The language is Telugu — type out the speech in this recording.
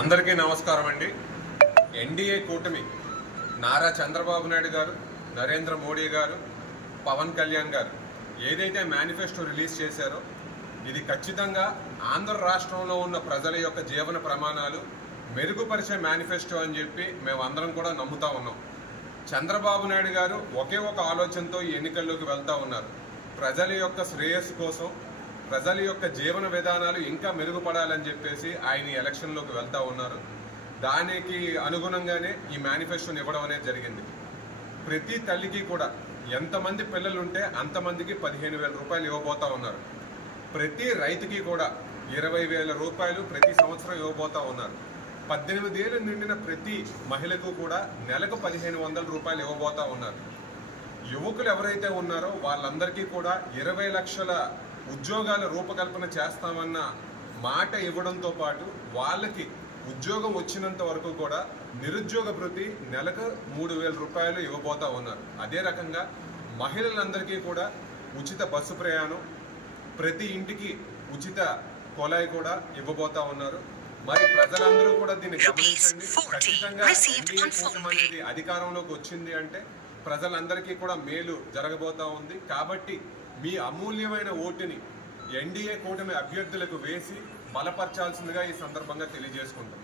అందరికీ నమస్కారం అండి. ఎన్డీఏ కూటమి నారా చంద్రబాబు నాయుడు గారు, నరేంద్ర మోడీ గారు, పవన్ కళ్యాణ్ గారు ఏదైతే మేనిఫెస్టో రిలీజ్ చేశారో ఇది ఖచ్చితంగా ఆంధ్ర రాష్ట్రంలో ఉన్న ప్రజల యొక్క జీవన ప్రమాణాలు మెరుగుపరిచే మేనిఫెస్టో అని చెప్పి మేము అందరం కూడా నమ్ముతా ఉన్నాం. చంద్రబాబు నాయుడు గారు ఒకే ఒక ఆలోచనతో ఈ ఎన్నికల్లోకి వెళ్తూ ఉన్నారు. ప్రజల యొక్క శ్రేయస్సు కోసం, ప్రజల యొక్క జీవన విధానాలు ఇంకా మెరుగుపడాలని చెప్పేసి ఆయన ఎలక్షన్లోకి వెళ్తూ ఉన్నారు. దానికి అనుగుణంగానే ఈ మేనిఫెస్టోని ఇవ్వడం అనేది జరిగింది. ప్రతి తల్లికి కూడా ఎంతమంది పిల్లలుంటే అంతమందికి 15,000 రూపాయలు ఇవ్వబోతా ఉన్నారు. ప్రతి రైతుకి కూడా 20,000 రూపాయలు ప్రతి సంవత్సరం ఇవ్వబోతా ఉన్నారు. 18 ఏళ్ళు నిండిన ప్రతి మహిళకు కూడా నెలకు 1,500 రూపాయలు ఇవ్వబోతా ఉన్నారు. యువకులు ఎవరైతే ఉన్నారో వాళ్ళందరికీ కూడా 20 లక్షల ఉద్యోగాల రూపకల్పన చేస్తామన్న మాట ఇవ్వడంతో పాటు వాళ్ళకి ఉద్యోగం వచ్చినంత వరకు కూడా నిరుద్యోగ భృతి నెలకు 3,000 రూపాయలు ఇవ్వబోతా ఉన్నారు. అదే రకంగా మహిళలందరికీ కూడా ఉచిత బస్సు ప్రయాణం, ప్రతి ఇంటికి ఉచిత కొలాయి కూడా ఇవ్వబోతా ఉన్నారు. మరి ప్రజలందరూ కూడా దీన్ని గమనించండి. ఖచ్చితంగా ఎన్డీఏ కూటమి అనేది అధికారంలోకి వచ్చింది అంటే ప్రజలందరికీ కూడా మేలు జరగబోతా ఉంది. కాబట్టి మీ అమూల్యమైన ఓటుని ఎన్డీఏ కూటమి అభ్యర్థులకు వేసి బలపరచాల్సిందిగా ఈ సందర్భంగా తెలియజేసుకుంటున్నాం.